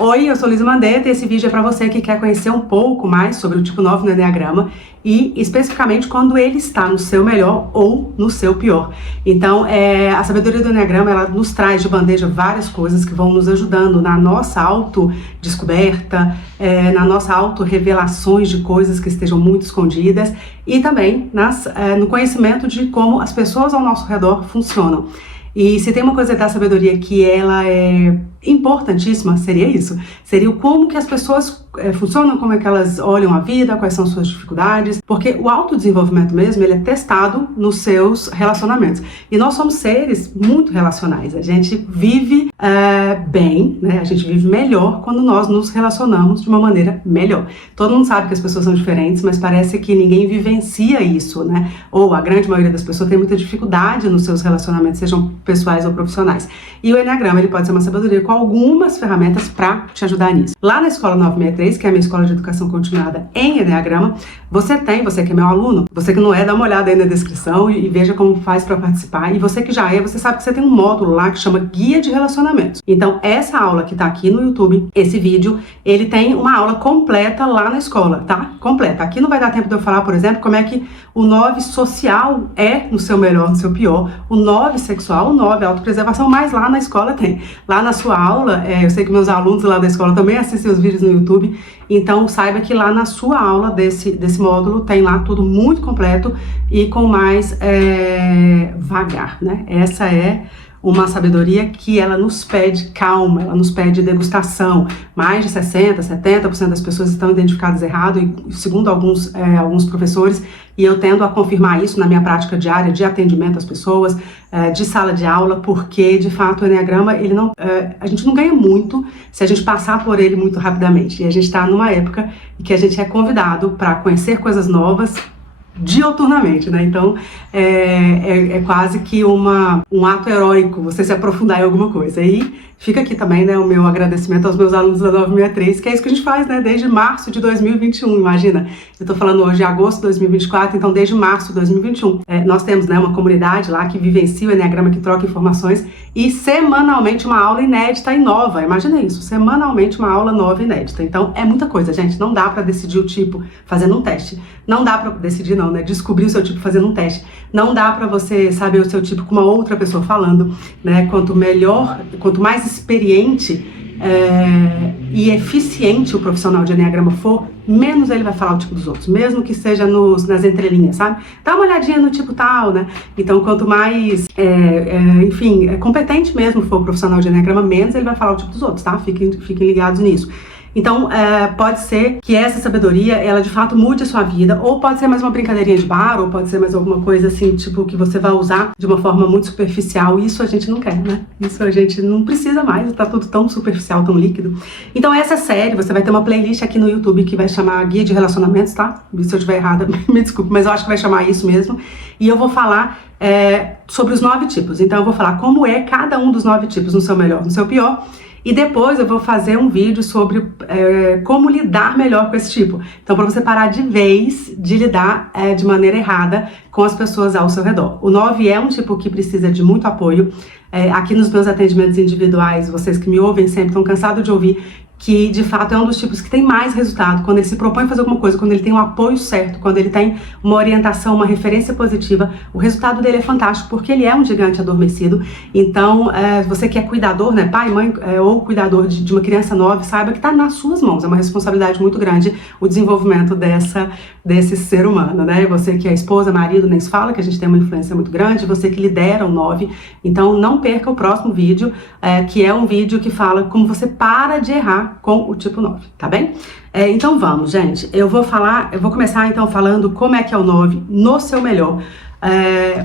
Oi, eu sou Luísa Mandetta e esse vídeo é para você que quer conhecer um pouco mais sobre o tipo 9 no Enneagrama e especificamente quando ele está no seu melhor ou no seu pior. Então, a sabedoria do Enneagrama, ela nos traz de bandeja várias coisas que vão nos ajudando na nossa autodescoberta, na nossa autorrevelações de coisas que estejam muito escondidas e também no conhecimento de como as pessoas ao nosso redor funcionam. E se tem uma coisa da sabedoria que ela é importantíssima, seria isso. Seria o como que as pessoas funcionam, como é que elas olham a vida, quais são suas dificuldades. Porque o autodesenvolvimento mesmo, ele é testado nos seus relacionamentos. E nós somos seres muito relacionais. A gente vive bem, né? A gente vive melhor quando nós nos relacionamos de uma maneira melhor. Todo mundo sabe que as pessoas são diferentes, mas parece que ninguém vivencia isso, né? Ou a grande maioria das pessoas tem muita dificuldade nos seus relacionamentos, sejam pessoais ou profissionais. E o Enneagrama, ele pode ser uma sabedoria com algumas ferramentas para te ajudar nisso. Lá na Escola 963, que é a minha escola de educação continuada em Enneagrama, você que é meu aluno, você que não é, dá uma olhada aí na descrição e veja como faz para participar. E você que já é, você sabe que você tem um módulo lá que chama Guia de Relacionamentos. Então, essa aula que tá aqui no YouTube, esse vídeo, ele tem uma aula completa lá na escola, tá? Completa. Aqui não vai dar tempo de eu falar, por exemplo, como é que o 9 social é no seu melhor, no seu pior, o 9 sexual, o 9 autopreservação, mas lá na escola tem. Lá na sua aula, eu sei que meus alunos lá da escola também assistem os vídeos no YouTube, então saiba que lá na sua aula desse módulo tem lá tudo muito completo e com mais vagar, né? Essa é uma sabedoria que ela nos pede calma, ela nos pede degustação. Mais de 60%, 70% das pessoas estão identificadas errado, e segundo alguns professores, e eu tendo a confirmar isso na minha prática diária de atendimento às pessoas, de sala de aula, porque de fato o Enneagrama, a gente não ganha muito se a gente passar por ele muito rapidamente. E a gente está numa época em que a gente é convidado para conhecer coisas novas dioturnamente, né? Então é quase que um ato heróico você se aprofundar em alguma coisa. E fica aqui também, né, o meu agradecimento aos meus alunos da 963, que é isso que a gente faz, né, desde março de 2021, imagina. Eu tô falando hoje de agosto de 2024, então desde março de 2021. Nós temos, né, uma comunidade lá que vivencia o Enneagrama, que troca informações, e semanalmente uma aula inédita e nova. Imagina isso, semanalmente uma aula nova e inédita. Então é muita coisa, gente. Não dá pra decidir o tipo fazendo um teste. Não dá pra decidir não, né, descobrir o seu tipo fazendo um teste. Não dá pra você saber o seu tipo com uma outra pessoa falando, né, quanto mais experiente e eficiente o profissional de Enneagrama for, menos ele vai falar o tipo dos outros, mesmo que seja nas entrelinhas, sabe? Dá uma olhadinha no tipo tal, né? Então, quanto mais, competente mesmo for o profissional de Enneagrama, menos ele vai falar o tipo dos outros, tá? Fiquem ligados nisso. Então, pode ser que essa sabedoria, ela de fato mude a sua vida, ou pode ser mais uma brincadeirinha de bar, ou pode ser mais alguma coisa assim, tipo, que você vai usar de uma forma muito superficial. Isso a gente não quer, né? Isso a gente não precisa mais, tá tudo tão superficial, tão líquido. Então, essa série, você vai ter uma playlist aqui no YouTube que vai chamar Guia de Relacionamentos, tá? Se eu estiver errada, me desculpe, mas eu acho que vai chamar isso mesmo. E eu vou falar sobre os 9 tipos. Então, eu vou falar como é cada um dos 9 tipos, no seu melhor, no seu pior. E depois eu vou fazer um vídeo sobre como lidar melhor com esse tipo. Então, para você parar de vez de lidar de maneira errada com as pessoas ao seu redor. O 9 é um tipo que precisa de muito apoio. Aqui nos meus atendimentos individuais, vocês que me ouvem sempre estão cansados de ouvir que de fato é um dos tipos que tem mais resultado quando ele se propõe a fazer alguma coisa, quando ele tem um apoio certo, quando ele tem uma orientação, uma referência positiva. O resultado dele é fantástico, porque ele é um gigante adormecido. Então, você que é cuidador, né, pai, mãe, ou cuidador de uma criança 9, saiba que está nas suas mãos. É uma responsabilidade muito grande o desenvolvimento desse ser humano, né? Você que é esposa, marido, nem se fala, que a gente tem uma influência muito grande, você que lidera o 9. Então, não perca o próximo vídeo, que é um vídeo que fala como você para de errar com o tipo 9, tá bem? Então vamos, gente. Eu vou começar então falando como é que é o 9 no seu melhor.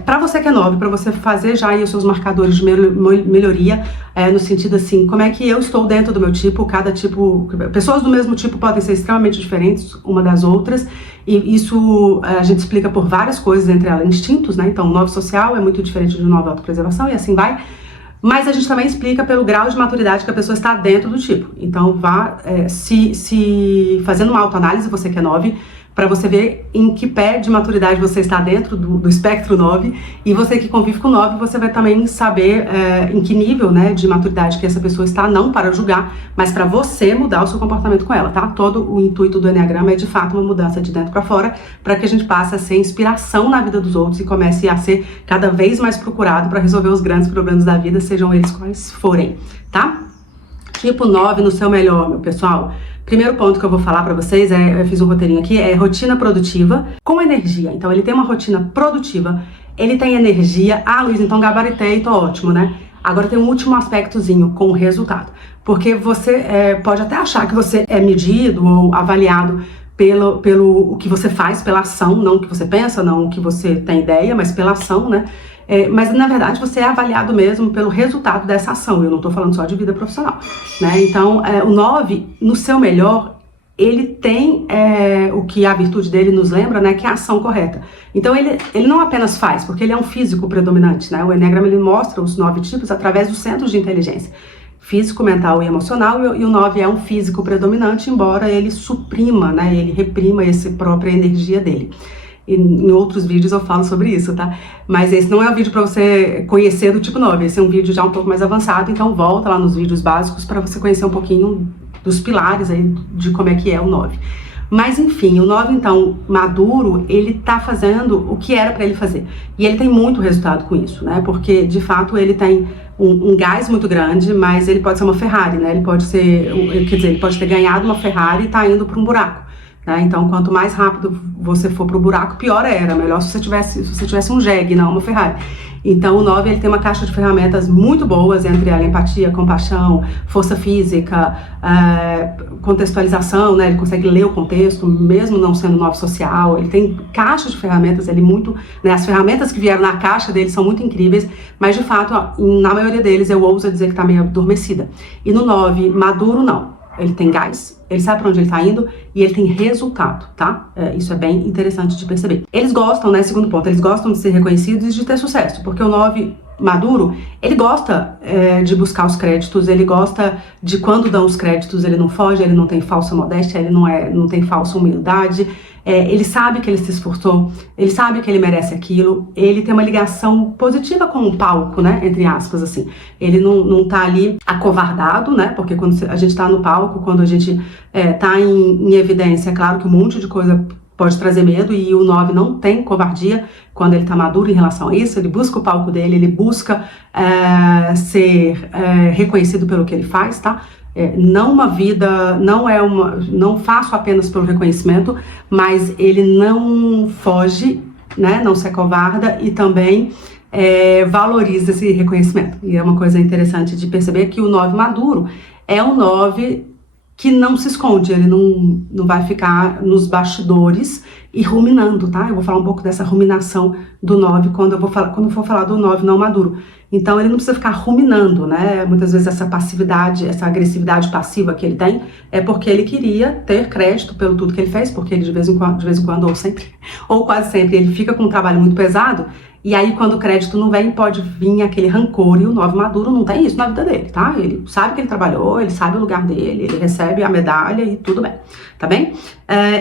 Para você que é 9, para você fazer já aí os seus marcadores de melhoria, no sentido assim, como é que eu estou dentro do meu tipo, cada tipo, pessoas do mesmo tipo podem ser extremamente diferentes uma das outras, e isso a gente explica por várias coisas, entre elas instintos, né? Então o 9 social é muito diferente do 9 autopreservação e assim vai. Mas a gente também explica pelo grau de maturidade que a pessoa está dentro do tipo. Então, vá fazendo uma autoanálise, você que é 9, para você ver em que pé de maturidade você está dentro do espectro 9, e você que convive com 9, você vai também saber em que nível, né, de maturidade que essa pessoa está, não para julgar, mas para você mudar o seu comportamento com ela, tá? Todo o intuito do Enneagrama é de fato uma mudança de dentro para fora, para que a gente passe a ser inspiração na vida dos outros e comece a ser cada vez mais procurado para resolver os grandes problemas da vida, sejam eles quais forem, tá? Tipo 9 no seu melhor, meu pessoal. Primeiro ponto que eu vou falar pra vocês, eu fiz um roteirinho aqui, é rotina produtiva com energia. Então ele tem uma rotina produtiva, ele tem energia. Ah, Luiz, então gabaritei, tô ótimo, né? Agora tem um último aspectozinho com o resultado. Porque você pode até achar que você é medido ou avaliado pelo o que você faz, pela ação, não o que você pensa, não o que você tem ideia, mas pela ação, né? Mas na verdade você é avaliado mesmo pelo resultado dessa ação. Eu não estou falando só de vida profissional, né? Então o 9, no seu melhor, ele tem o que a virtude dele nos lembra, né? Que é a ação correta. Então ele não apenas faz, porque ele é um físico predominante, né? O Enneagrama ele mostra os 9 tipos através dos centros de inteligência. Físico, mental e emocional, e o 9 é um físico predominante, embora ele suprima, né? Ele reprima essa própria energia dele. Em outros vídeos eu falo sobre isso, tá? Mas esse não é um vídeo para você conhecer do tipo 9, esse é um vídeo já um pouco mais avançado, então volta lá nos vídeos básicos para você conhecer um pouquinho dos pilares aí de como é que é o 9. Mas enfim, o 9 então, maduro, ele tá fazendo o que era para ele fazer. E ele tem muito resultado com isso, né? Porque de fato ele tem um gás muito grande, mas ele pode ser uma Ferrari, né? Ele pode ser, quer dizer, ele pode ter ganhado uma Ferrari e tá indo para um buraco. Então, quanto mais rápido você for pro buraco, pior era. Melhor se você tivesse um jegue, não uma Ferrari. Então, o 9 ele tem uma caixa de ferramentas muito boas, entre a empatia, compaixão, força física, contextualização, né? Ele consegue ler o contexto, mesmo não sendo 9 social. Ele tem caixa de ferramentas, né? As ferramentas que vieram na caixa dele são muito incríveis, mas de fato, na maioria deles, eu ouso dizer que tá meio adormecida. E no 9, maduro, não. Ele tem gás, ele sabe para onde ele tá indo e ele tem resultado, tá? Isso é bem interessante de perceber. Eles gostam, né? Segundo ponto, eles gostam de ser reconhecidos e de ter sucesso, porque o 9 maduro, ele gosta de buscar os créditos, ele gosta de quando dão os créditos, ele não foge, ele não tem falsa modéstia, ele não tem falsa humildade, ele sabe que ele se esforçou, ele sabe que ele merece aquilo, ele tem uma ligação positiva com o palco, né, entre aspas, assim. Ele não tá ali acovardado, né, porque quando a gente tá no palco, quando a gente tá em evidência, é claro que um monte de coisa pode trazer medo, e o 9 não tem covardia quando ele tá maduro em relação a isso. Ele busca o palco dele, ele busca ser reconhecido pelo que ele faz, tá? Não uma vida, não faço apenas pelo reconhecimento, mas ele não foge, né? Não se acovarda e também valoriza esse reconhecimento. E é uma coisa interessante de perceber que o 9 maduro é um 9 que não se esconde, ele não vai ficar nos bastidores e ruminando, tá? Eu vou falar um pouco dessa ruminação do 9 quando for falar do 9 não maduro. Então ele não precisa ficar ruminando, né? Muitas vezes essa passividade, essa agressividade passiva que ele tem é porque ele queria ter crédito pelo tudo que ele fez, porque ele de vez em quando ou sempre, ou quase sempre, ele fica com um trabalho muito pesado. E aí, quando o crédito não vem, pode vir aquele rancor, e o 9 maduro não tem isso na vida dele, tá? Ele sabe que ele trabalhou, ele sabe o lugar dele, ele recebe a medalha e tudo bem, tá bem?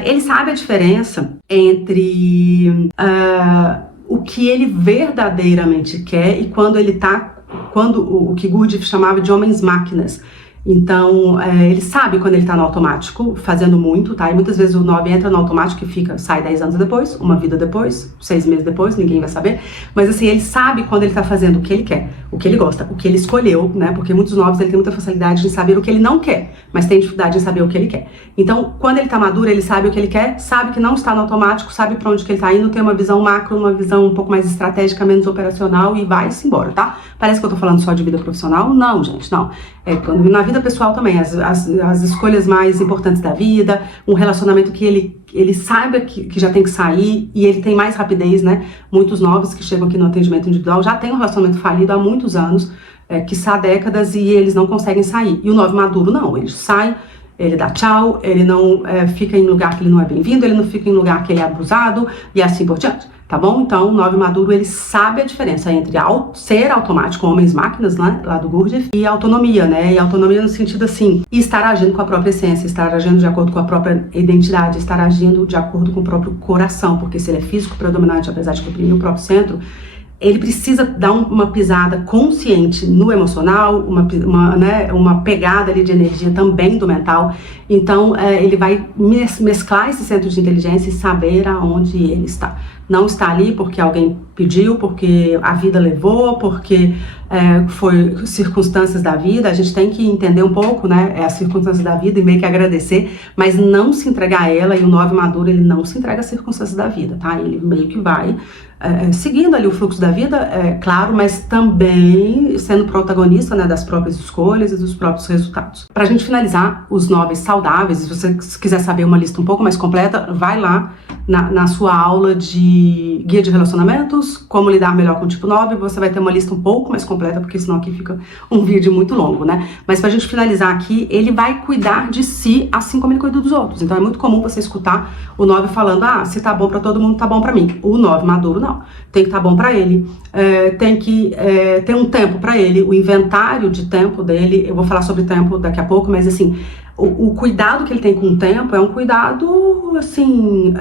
Ele sabe a diferença entre o que ele verdadeiramente quer e quando o que Gurdjieff chamava de homens-máquinas. Então, ele sabe quando ele tá no automático, fazendo muito, tá? E muitas vezes o 9 entra no automático e sai 10 anos depois, uma vida depois, 6 meses depois, ninguém vai saber. Mas assim, ele sabe quando ele tá fazendo o que ele quer, o que ele gosta, o que ele escolheu, né? Porque muitos 9 ele tem muita facilidade em saber o que ele não quer, mas tem dificuldade em saber o que ele quer. Então, quando ele tá maduro, ele sabe o que ele quer, sabe que não está no automático, sabe pra onde que ele tá indo, tem uma visão macro, uma visão um pouco mais estratégica, menos operacional, e vai-se embora, tá? Parece que eu tô falando só de vida profissional? Não, gente, não. Na vida pessoal também, as escolhas mais importantes da vida, um relacionamento que ele saiba que já tem que sair e ele tem mais rapidez, né? Muitos novos que chegam aqui no atendimento individual já têm um relacionamento falido há muitos anos, quiçá décadas, e eles não conseguem sair. E o 9 maduro não, ele sai, ele dá tchau, ele não fica em lugar que ele não é bem-vindo, ele não fica em lugar que ele é abusado e assim por diante. tá bom? Então, o 9 maduro, ele sabe a diferença entre ser automático, homens-máquinas, né, lá do Gurdjieff, e autonomia, né? E autonomia no sentido assim, estar agindo com a própria essência, estar agindo de acordo com a própria identidade, estar agindo de acordo com o próprio coração, porque se ele é físico predominante, apesar de reprimir o próprio centro, ele precisa dar uma pisada consciente no emocional, uma pegada ali de energia também do mental. Então, ele vai mesclar esse centro de inteligência e saber aonde ele está. Não está ali porque alguém pediu, porque a vida levou, porque foi circunstâncias da vida. A gente tem que entender um pouco, né, as circunstâncias da vida e meio que agradecer, mas não se entregar a ela. E o 9 maduro, ele não se entrega às circunstâncias da vida, tá? Ele meio que vai seguindo ali o fluxo da vida, claro, mas também sendo protagonista, né, das próprias escolhas e dos próprios resultados. Pra gente finalizar, os 9 saudáveis, se você quiser saber uma lista um pouco mais completa, vai lá na sua aula de guia de relacionamentos, como lidar melhor com o tipo 9, você vai ter uma lista um pouco mais completa, porque senão aqui fica um vídeo muito longo, né? Mas pra gente finalizar aqui, ele vai cuidar de si, assim como ele cuida dos outros. Então é muito comum você escutar o 9 falando, se tá bom pra todo mundo, tá bom pra mim. O 9 maduro, não. Tem que estar bom pra ele, tem que ter um tempo pra ele, o inventário de tempo dele, eu vou falar sobre tempo daqui a pouco, mas assim, o cuidado que ele tem com o tempo é um cuidado, assim,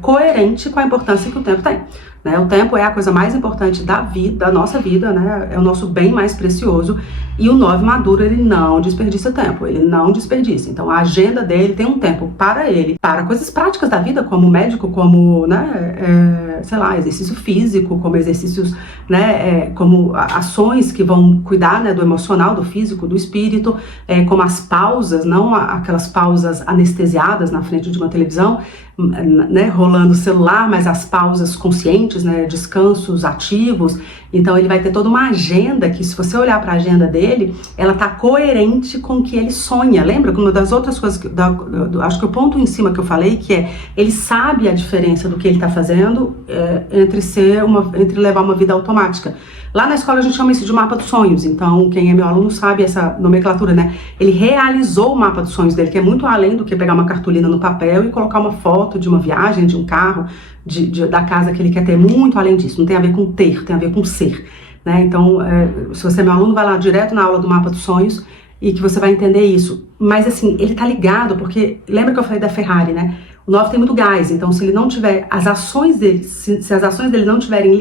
coerente com a importância que o tempo tem. Né? O tempo é a coisa mais importante da vida, da nossa vida, né? É o nosso bem mais precioso. E o 9 maduro, ele não desperdiça tempo, ele não desperdiça. Então, a agenda dele tem um tempo para ele, para coisas práticas da vida, como médico, como, né, sei lá, exercício físico, como exercícios, né, como ações que vão cuidar, né, do emocional, do físico, do espírito, como as pausas, não aquelas pausas anestesiadas na frente de uma televisão, né, rolando o celular, mas as pausas conscientes, né, descansos ativos. Então ele vai ter toda uma agenda que, se você olhar para a agenda dele, ela tá coerente com o que ele sonha. Lembra que uma das outras coisas, acho que o ponto em cima que eu falei, que ele sabe a diferença do que ele tá fazendo entre levar uma vida automática. Lá na escola a gente chama isso de mapa dos sonhos, então quem é meu aluno sabe essa nomenclatura, né? Ele realizou o mapa dos sonhos dele, que é muito além do que pegar uma cartolina no papel e colocar uma foto de uma viagem, de um carro, da casa que ele quer ter, muito além disso. Não tem a ver com ter, tem a ver com ser, né? Então, se você é meu aluno, vai lá direto na aula do mapa dos sonhos e que você vai entender isso. Mas assim, ele tá ligado, porque lembra que eu falei da Ferrari, né? O 9 tem muito gás, então se ele não tiver as ações dele, se as ações dele não tiverem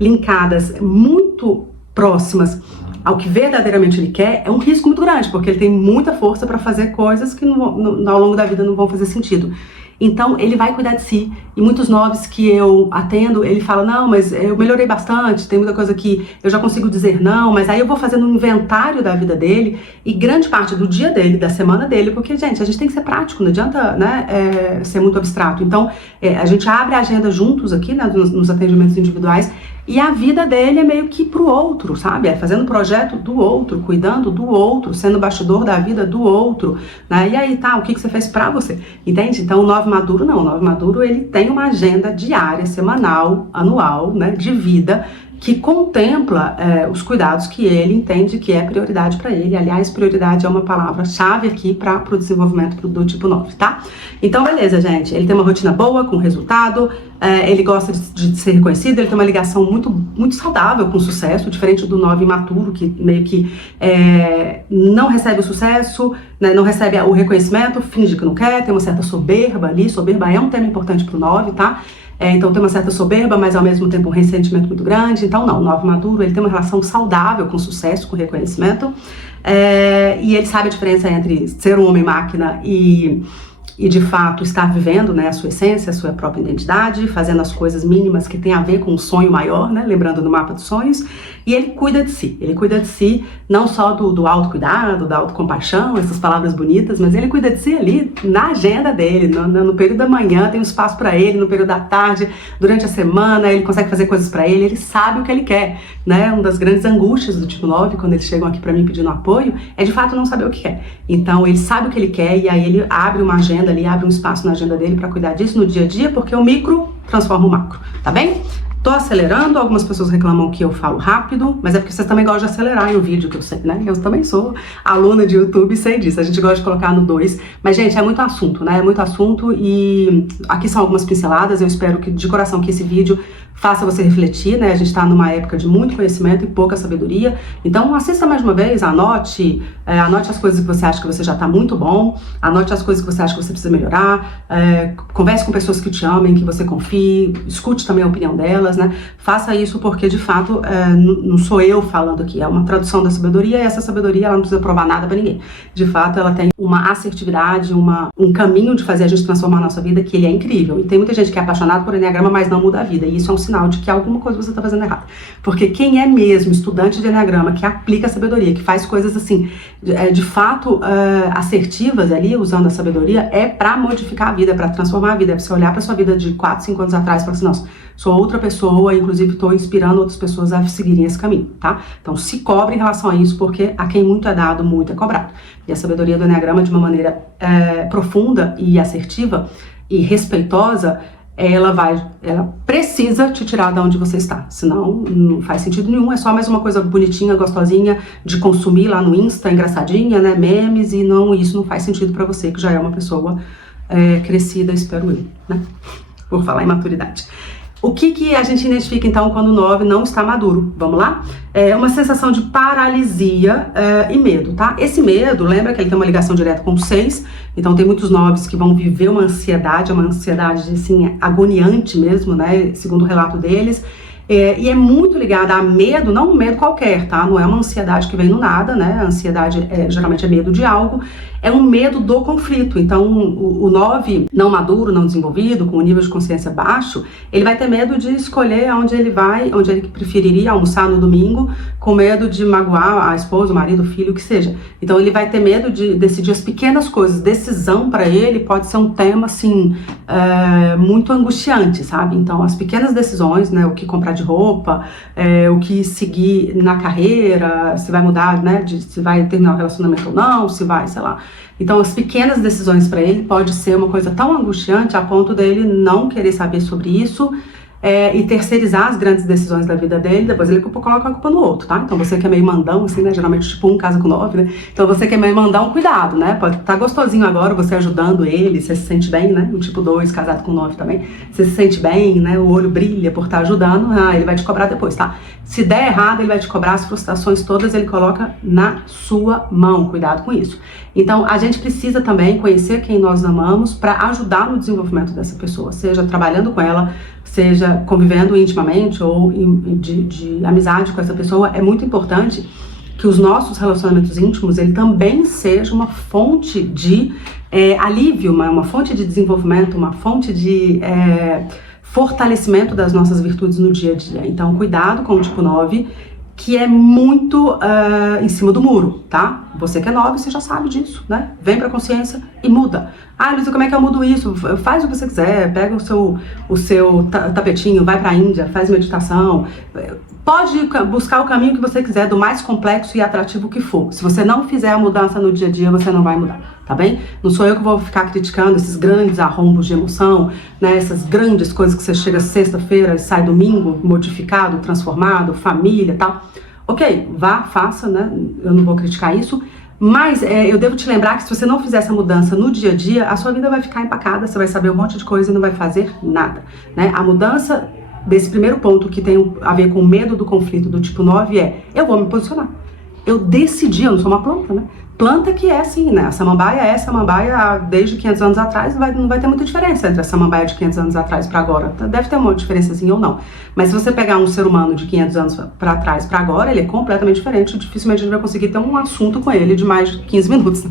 linkadas, muito próximas ao que verdadeiramente ele quer, é um risco muito grande, porque ele tem muita força para fazer coisas que ao longo da vida não vão fazer sentido. Então, ele vai cuidar de si. E muitos 9s que eu atendo, ele fala, não, mas eu melhorei bastante, tem muita coisa que eu já consigo dizer não, mas aí eu vou fazendo um inventário da vida dele e grande parte do dia dele, da semana dele, porque, gente, a gente tem que ser prático, não adianta, né, ser muito abstrato. Então, a gente abre a agenda juntos aqui, né, nos atendimentos individuais, e a vida dele é meio que pro outro, sabe? É fazendo projeto do outro, cuidando do outro, sendo bastidor da vida do outro, né? E aí, tá, o que você fez pra você? Entende? Então, o 9 maduro não. O 9 maduro, ele tem uma agenda diária, semanal, anual, né, de vida, que contempla os cuidados que ele entende que é prioridade para ele. Aliás, prioridade é uma palavra-chave aqui para o desenvolvimento do tipo 9, tá? Então, beleza, gente. Ele tem uma rotina boa, com resultado, ele gosta de ser reconhecido, ele tem uma ligação muito, muito saudável com o sucesso, diferente do 9 imaturo, que meio que não recebe o sucesso, né, não recebe o reconhecimento, finge que não quer, tem uma certa soberba ali. Soberba é um tema importante para o 9, tá? Então tem uma certa soberba, mas ao mesmo tempo um ressentimento muito grande. Então não, o 9 maduro, ele tem uma relação saudável com sucesso, com reconhecimento, e ele sabe a diferença entre ser um homem-máquina e de fato estar vivendo, né, a sua essência, a sua própria identidade, fazendo as coisas mínimas que tem a ver com um sonho maior, né, lembrando do mapa dos sonhos. E ele cuida de si não só do autocuidado, da autocompaixão, essas palavras bonitas, mas ele cuida de si ali na agenda dele, no período da manhã tem um espaço para ele, no período da tarde, durante a semana, ele consegue fazer coisas para ele sabe o que ele quer, né? Uma das grandes angústias do tipo 9, quando eles chegam aqui para mim pedindo apoio, é de fato não saber o que quer. Então ele sabe o que ele quer e aí ele abre uma agenda ali, abre um espaço na agenda dele para cuidar disso no dia a dia, porque o micro transforma o macro, tá bem? Tô acelerando, algumas pessoas reclamam que eu falo rápido, mas é porque vocês também gostam de acelerar em um vídeo, que eu sei, né? Eu também sou aluna de YouTube e sei disso, a gente gosta de colocar no 2. Mas, gente, é muito assunto, né? É muito assunto e aqui são algumas pinceladas, eu espero que, de coração, que esse vídeo faça você refletir, né? A gente tá numa época de muito conhecimento e pouca sabedoria, então assista mais uma vez, anote as coisas que você acha que você já tá muito bom, anote as coisas que você acha que você precisa melhorar, converse com pessoas que te amem, que você confie, escute também a opinião delas, né? Faça isso porque, de fato, não sou eu falando aqui, é uma tradução da sabedoria e essa sabedoria, ela não precisa provar nada pra ninguém. De fato, ela tem uma assertividade, um caminho de fazer a gente transformar a nossa vida que ele é incrível. E tem muita gente que é apaixonada por Enneagrama, mas não muda a vida. E isso é um sinal de que alguma coisa você tá fazendo errado. Porque quem é mesmo estudante de Enneagrama, que aplica a sabedoria, que faz coisas assim, de fato, assertivas ali, usando a sabedoria, é pra modificar a vida, é pra transformar a vida, é pra você olhar pra sua vida de 4, 5 anos atrás e falar assim, nossa, sou outra pessoa, inclusive estou inspirando outras pessoas a seguirem esse caminho, tá? Então se cobre em relação a isso, porque a quem muito é dado, muito é cobrado. E a sabedoria do Enneagrama, de uma maneira profunda e assertiva e respeitosa, ela precisa te tirar de onde você está, senão não faz sentido nenhum, é só mais uma coisa bonitinha, gostosinha de consumir lá no Insta, engraçadinha, né, memes, e não, isso não faz sentido pra você, que já é uma pessoa crescida, espero eu, né, por falar em maturidade. O que a gente identifica, então, quando o 9 não está maduro? Vamos lá? É uma sensação de paralisia e medo, tá? Esse medo, lembra que ele tem uma ligação direta com o 6, então tem muitos 9s que vão viver uma ansiedade, assim, agoniante mesmo, né? Segundo o relato deles. E é muito ligada a medo, não um medo qualquer, tá? Não é uma ansiedade que vem do nada, né? A ansiedade geralmente é medo de algo, é um medo do conflito. Então, o 9 não maduro, não desenvolvido, com um nível de consciência baixo, ele vai ter medo de escolher onde ele preferiria almoçar no domingo, com medo de magoar a esposa, o marido, o filho, o que seja. Então, ele vai ter medo de decidir as pequenas coisas. Decisão para ele pode ser um tema, assim, muito angustiante, sabe? Então, as pequenas decisões, né? O que comprar de roupa, o que seguir na carreira, se vai mudar, né? Se vai terminar o relacionamento ou não, se vai, sei lá. Então, as pequenas decisões para ele pode ser uma coisa tão angustiante a ponto dele não querer saber sobre isso e terceirizar as grandes decisões da vida dele, depois ele coloca a culpa no outro, tá? Então você que é meio mandão, assim, né? Geralmente tipo 1 casa com 9, né? Então você que é meio mandão, cuidado, né? Pode estar gostosinho agora, você ajudando ele, você se sente bem, né? O tipo 2, casado com 9 também, você se sente bem, né? O olho brilha por estar ajudando, ele vai te cobrar depois, tá? Se der errado, ele vai te cobrar as frustrações todas, ele coloca na sua mão, cuidado com isso. Então, a gente precisa também conhecer quem nós amamos para ajudar no desenvolvimento dessa pessoa, seja trabalhando com ela, seja convivendo intimamente ou de amizade com essa pessoa. É muito importante que os nossos relacionamentos íntimos, ele também seja uma fonte de alívio, uma fonte de desenvolvimento, uma fonte de fortalecimento das nossas virtudes no dia a dia. Então, cuidado com o tipo 9, que é muito em cima do muro, tá? Você que é 9, você já sabe disso, né? Vem pra consciência e muda. Ah, Luísa, como é que eu mudo isso? Faz o que você quiser, pega o seu tapetinho, vai pra Índia, faz meditação. Pode buscar o caminho que você quiser, do mais complexo e atrativo que for. Se você não fizer a mudança no dia a dia, você não vai mudar, tá bem? Não sou eu que vou ficar criticando esses grandes arrombos de emoção, né? Essas grandes coisas que você chega sexta-feira e sai domingo, modificado, transformado, família e tal. Ok, vá, faça, né? Eu não vou criticar isso. Mas eu devo te lembrar que se você não fizer essa mudança no dia a dia, a sua vida vai ficar empacada, você vai saber um monte de coisa e não vai fazer nada, né? A mudança desse primeiro ponto que tem a ver com o medo do conflito do tipo 9 eu vou me posicionar. Eu decidi, eu não sou uma planta, né? Planta que é assim, né? A samambaia é samambaia desde 500 anos atrás, não vai ter muita diferença entre a samambaia de 500 anos atrás para agora. Deve ter uma diferençazinha ou não. Mas se você pegar um ser humano de 500 anos para trás para agora, ele é completamente diferente. Dificilmente a gente vai conseguir ter um assunto com ele de mais de 15 minutos.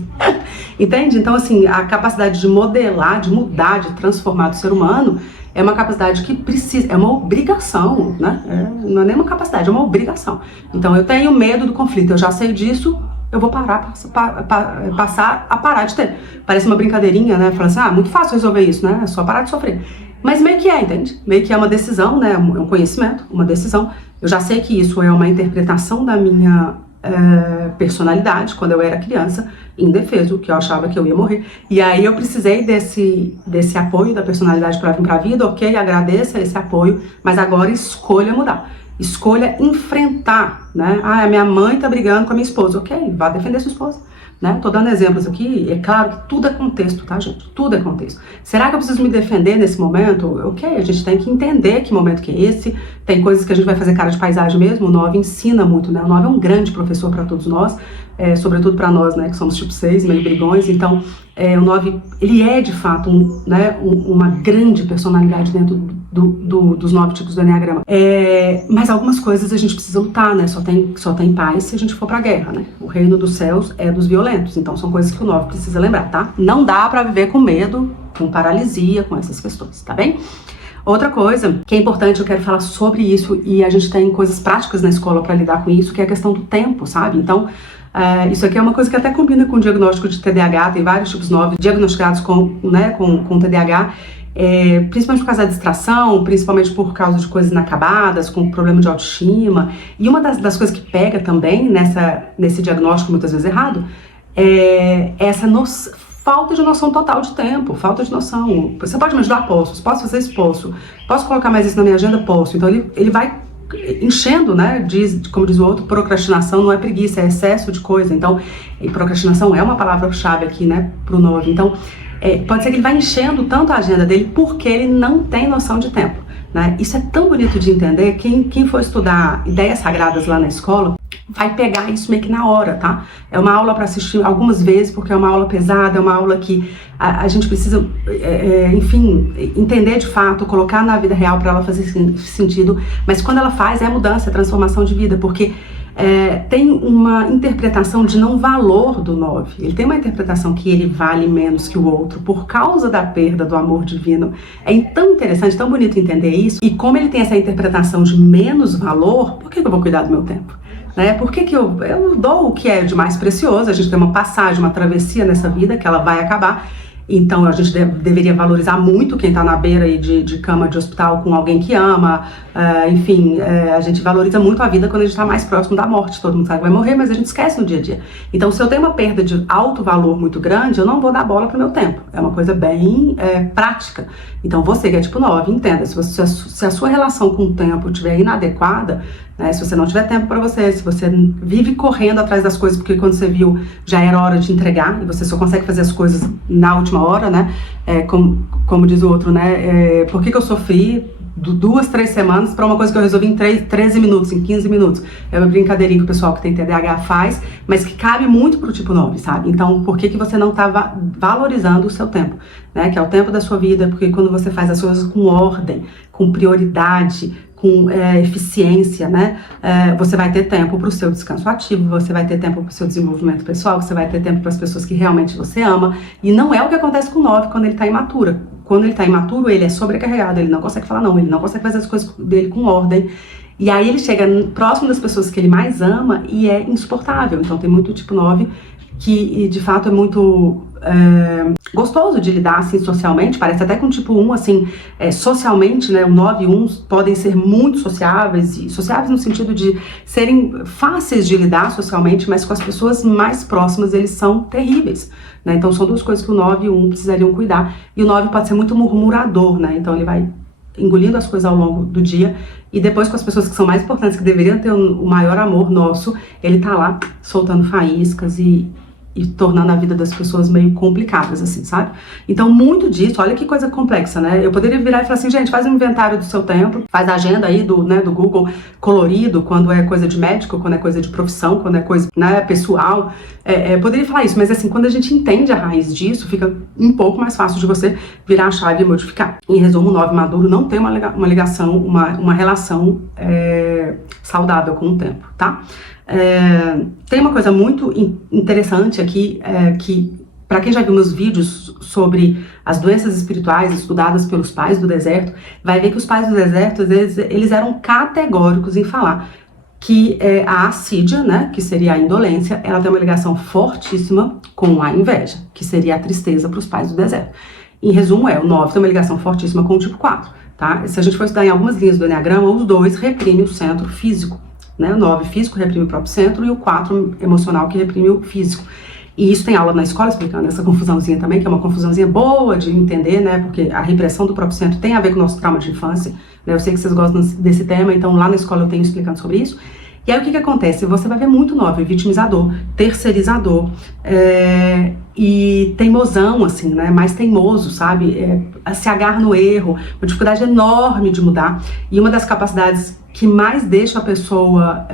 Entende? Então, assim, a capacidade de modelar, de mudar, de transformar do ser humano é uma capacidade que precisa, é uma obrigação, né? Não é nem uma capacidade, é uma obrigação. Então, eu tenho medo do conflito, eu já sei disso, eu vou passar a parar de ter. Parece uma brincadeirinha, né? Fala assim, muito fácil resolver isso, né? É só parar de sofrer. Mas meio que entende? Meio que é uma decisão, né? É um conhecimento, uma decisão. Eu já sei que isso é uma interpretação da minha personalidade, quando eu era criança, indefeso, que eu achava que eu ia morrer. E aí eu precisei desse apoio da personalidade para vir para a vida, ok, agradeça esse apoio, mas agora escolha mudar. Escolha enfrentar, né? Ah, a minha mãe tá brigando com a minha esposa, ok, vá defender sua esposa. Né? Tô dando exemplos aqui, é claro que tudo é contexto, tá, gente? Tudo é contexto. Será que eu preciso me defender nesse momento? Ok, a gente tem que entender que momento que é esse. Tem coisas que a gente vai fazer cara de paisagem mesmo. O 9 ensina muito, né? O 9 é um grande professor para todos nós, sobretudo para nós, né, que somos tipo 6, meio brigões. Então, o 9, ele é de fato uma grande personalidade dentro dos 9 tipos do Enneagrama. Mas algumas coisas a gente precisa lutar, né? Só tem paz se a gente for pra guerra, né? O reino dos céus é dos violentos, então são coisas que o 9 precisa lembrar, tá? Não dá pra viver com medo, com paralisia, com essas questões, tá bem? Outra coisa que é importante, eu quero falar sobre isso, e a gente tem coisas práticas na escola pra lidar com isso, que é a questão do tempo, sabe? Então, isso aqui é uma coisa que até combina com o diagnóstico de TDAH, tem vários tipos 9 diagnosticados com TDAH, principalmente por causa da distração, principalmente por causa de coisas inacabadas, com problema de autoestima. E uma das coisas que pega também nesse diagnóstico, muitas vezes errado, é essa falta de noção total de tempo, falta de noção. Você pode me ajudar? Posso. Posso fazer isso? Posso. Posso colocar mais isso na minha agenda? Posso. Então ele vai enchendo, né? Como diz o outro, procrastinação não é preguiça, é excesso de coisa. Então, procrastinação é uma palavra-chave aqui, né, pro 9. Então, pode ser que ele vai enchendo tanto a agenda dele porque ele não tem noção de tempo, né? Isso é tão bonito de entender. Quem for estudar ideias sagradas lá na escola vai pegar isso meio que na hora, tá? É uma aula para assistir algumas vezes, porque é uma aula pesada, é uma aula que a gente precisa, enfim, entender de fato, colocar na vida real para ela fazer sentido, mas quando ela faz, é mudança, é transformação de vida, porque tem uma interpretação de não valor do 9. Ele tem uma interpretação que ele vale menos que o outro por causa da perda do amor divino. É tão interessante, tão bonito entender isso. E como ele tem essa interpretação de menos valor, por que eu vou cuidar do meu tempo? Né? Por que eu dou o que é de mais precioso? A gente tem uma passagem, uma travessia nessa vida que ela vai acabar. Então a gente deveria valorizar muito quem está na beira aí de cama de hospital com alguém que ama, enfim, a gente valoriza muito a vida quando a gente está mais próximo da morte. Todo mundo sabe que vai morrer, mas a gente esquece no dia a dia. Então, se eu tenho uma perda de alto valor muito grande, eu não vou dar bola pro meu tempo. É uma coisa bem prática. Então, você que é tipo 9, entenda, se a sua relação com o tempo estiver inadequada, né, se você não tiver tempo para você, se você vive correndo atrás das coisas porque quando você viu já era hora de entregar e você só consegue fazer as coisas na última hora, né? Como diz o outro, né? Por que eu sofri 2, 3 semanas para uma coisa que eu resolvi em 13 minutos, em 15 minutos? É uma brincadeirinha que o pessoal que tem TDAH faz, mas que cabe muito pro tipo 9, sabe? Então, por que você não tá valorizando o seu tempo, né? Que é o tempo da sua vida, porque quando você faz as coisas com ordem, com prioridade, com eficiência, né? Você vai ter tempo para o seu descanso ativo, você vai ter tempo para o seu desenvolvimento pessoal, você vai ter tempo para as pessoas que realmente você ama. E não é o que acontece com o 9 quando ele está imaturo. Quando ele está imaturo, ele é sobrecarregado, ele não consegue falar não, ele não consegue fazer as coisas dele com ordem. E aí ele chega próximo das pessoas que ele mais ama e é insuportável. Então tem muito tipo 9 que de fato é muito gostoso de lidar assim socialmente, parece até com tipo 1, assim, socialmente, né, o 9 e 1 podem ser muito sociáveis, e sociáveis no sentido de serem fáceis de lidar socialmente, mas com as pessoas mais próximas eles são terríveis, né, então são duas coisas que o 9 e o 1 precisariam cuidar, e o 9 pode ser muito murmurador, né, então ele vai engolindo as coisas ao longo do dia, e depois com as pessoas que são mais importantes, que deveriam ter o maior amor nosso, ele tá lá soltando faíscas e tornando a vida das pessoas meio complicadas, assim, sabe? Então, muito disso, olha que coisa complexa, né? Eu poderia virar e falar assim, gente, faz um inventário do seu tempo, faz a agenda aí do Google colorido, quando é coisa de médico, quando é coisa de profissão, quando é coisa, né, pessoal. Eu poderia falar isso, mas assim, quando a gente entende a raiz disso, fica um pouco mais fácil de você virar a chave e modificar. Em resumo, o 9 maduro não tem uma ligação, uma relação saudável com o tempo, tá? Tem uma coisa muito interessante aqui, que para quem já viu meus vídeos sobre as doenças espirituais estudadas pelos pais do deserto, vai ver que os pais do deserto, eles eram categóricos em falar que a assídia, né, que seria a indolência, ela tem uma ligação fortíssima com a inveja, que seria a tristeza para os pais do deserto. Em resumo, o 9 tem uma ligação fortíssima com o tipo 4, tá? Se a gente for estudar em algumas linhas do Enneagrama, os dois reprimem o centro físico, né? O 9 físico reprime o próprio centro e o 4 emocional que reprime o físico. E isso tem aula na escola explicando essa confusãozinha também, que é uma confusãozinha boa de entender, né? Porque a repressão do próprio centro tem a ver com o nosso trauma de infância, né? Eu sei que vocês gostam desse tema, então lá na escola eu tenho explicando sobre isso. E aí o que acontece? Você vai ver muito 9, vitimizador, terceirizador, e teimosão, assim, né? Mais teimoso, sabe? Se agarra no erro, uma dificuldade enorme de mudar. E uma das capacidades que mais deixa a pessoa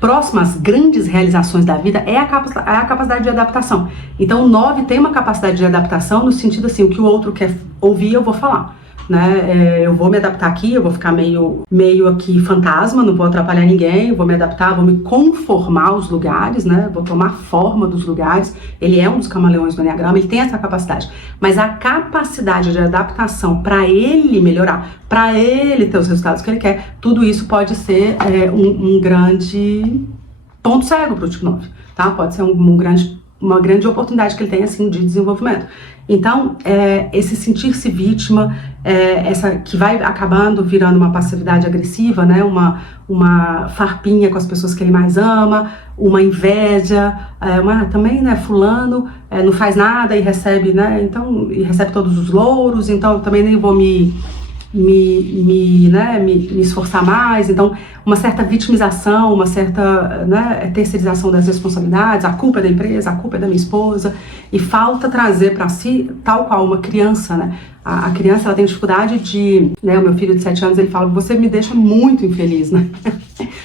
próxima às grandes realizações da vida é a capacidade de adaptação. Então o 9 tem uma capacidade de adaptação no sentido assim, o que o outro quer ouvir eu vou falar. Né? Eu vou me adaptar aqui, eu vou ficar meio aqui fantasma, não vou atrapalhar ninguém, eu vou me adaptar, vou me conformar aos lugares, né? Vou tomar forma dos lugares. Ele é um dos camaleões do Enneagrama, ele tem essa capacidade. Mas a capacidade de adaptação para ele melhorar, para ele ter os resultados que ele quer, tudo isso pode ser um grande ponto cego para o tipo 9, tá? Pode ser uma grande oportunidade que ele tem assim de desenvolvimento. Então, esse sentir-se vítima, essa que vai acabando virando uma passividade agressiva, né? Uma farpinha com as pessoas que ele mais ama, uma inveja, também, né? Fulano não faz nada e recebe, né? Então, e recebe todos os louros, então eu também nem vou me esforçar mais. Então uma certa vitimização, uma certa, né, terceirização das responsabilidades, a culpa é da empresa, a culpa é da minha esposa, e falta trazer para si, tal qual uma criança, né? A criança, ela tem dificuldade de, né, o meu filho de 7 anos, ele fala, você me deixa muito infeliz, né?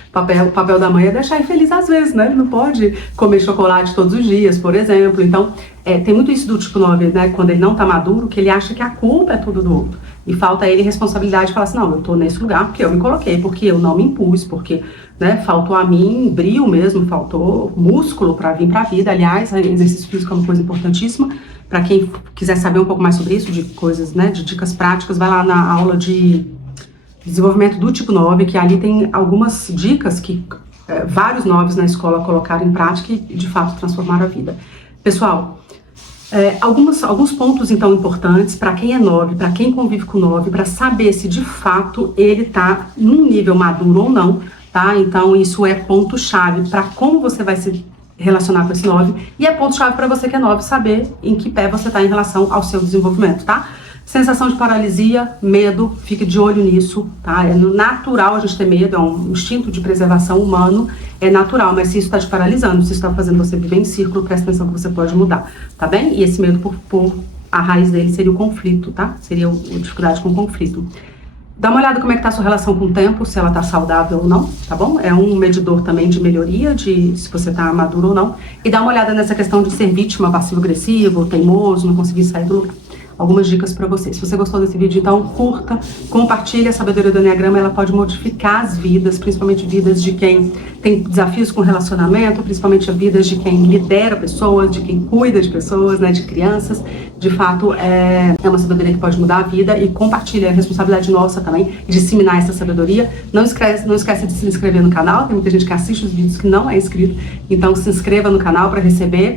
O papel da mãe é deixar infeliz às vezes, né? Ele não pode comer chocolate todos os dias, por exemplo. Então, tem muito isso do tipo 9, né? Quando ele não tá maduro, que ele acha que a culpa é tudo do outro. E falta a ele responsabilidade de falar assim, não, eu tô nesse lugar porque eu me coloquei, porque eu não me impus, porque, né, faltou a mim brio mesmo, faltou músculo para vir pra vida. Aliás, exercício físico é uma coisa importantíssima. Para quem quiser saber um pouco mais sobre isso, de coisas, né, de dicas práticas, vai lá na aula de desenvolvimento do tipo 9, que ali tem algumas dicas que vários 9s na escola colocaram em prática e de fato transformaram a vida. Pessoal, alguns pontos então importantes para quem é 9, para quem convive com 9, para saber se de fato ele está num nível maduro ou não, tá? Então isso é ponto-chave para como você vai se relacionar com esse 9 e é ponto-chave para você que é 9 saber em que pé você está em relação ao seu desenvolvimento, tá? Sensação de paralisia, medo, fique de olho nisso, tá? É natural a gente ter medo, é um instinto de preservação humano, é natural, mas se isso está te paralisando, se isso está fazendo você viver em círculo, presta atenção que você pode mudar, tá bem? E esse medo, a raiz dele seria o conflito, tá? Seria a dificuldade com o conflito. Dá uma olhada como é que tá a sua relação com o tempo, se ela tá saudável ou não, tá bom? É um medidor também de melhoria, de se você tá maduro ou não. E dá uma olhada nessa questão de ser vítima, passivo-agressivo, teimoso, não conseguir sair do lugar. Algumas dicas para vocês. Se você gostou desse vídeo, então curta, compartilhe. A sabedoria do Enneagrama, ela pode modificar as vidas, principalmente vidas de quem tem desafios com relacionamento, principalmente as vidas de quem lidera pessoas, de quem cuida de pessoas, né, de crianças. De fato, é uma sabedoria que pode mudar a vida e compartilha a responsabilidade nossa também de disseminar essa sabedoria. Não esquece de se inscrever no canal, tem muita gente que assiste os vídeos que não é inscrito, então se inscreva no canal para receber.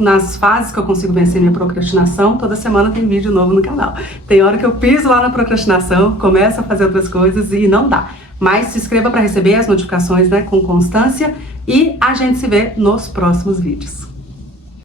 Nas fases que eu consigo vencer minha procrastinação, toda semana tem vídeo novo no canal. Tem hora que eu piso lá na procrastinação, começo a fazer outras coisas e não dá. Mas se inscreva para receber as notificações, né, com constância, e a gente se vê nos próximos vídeos.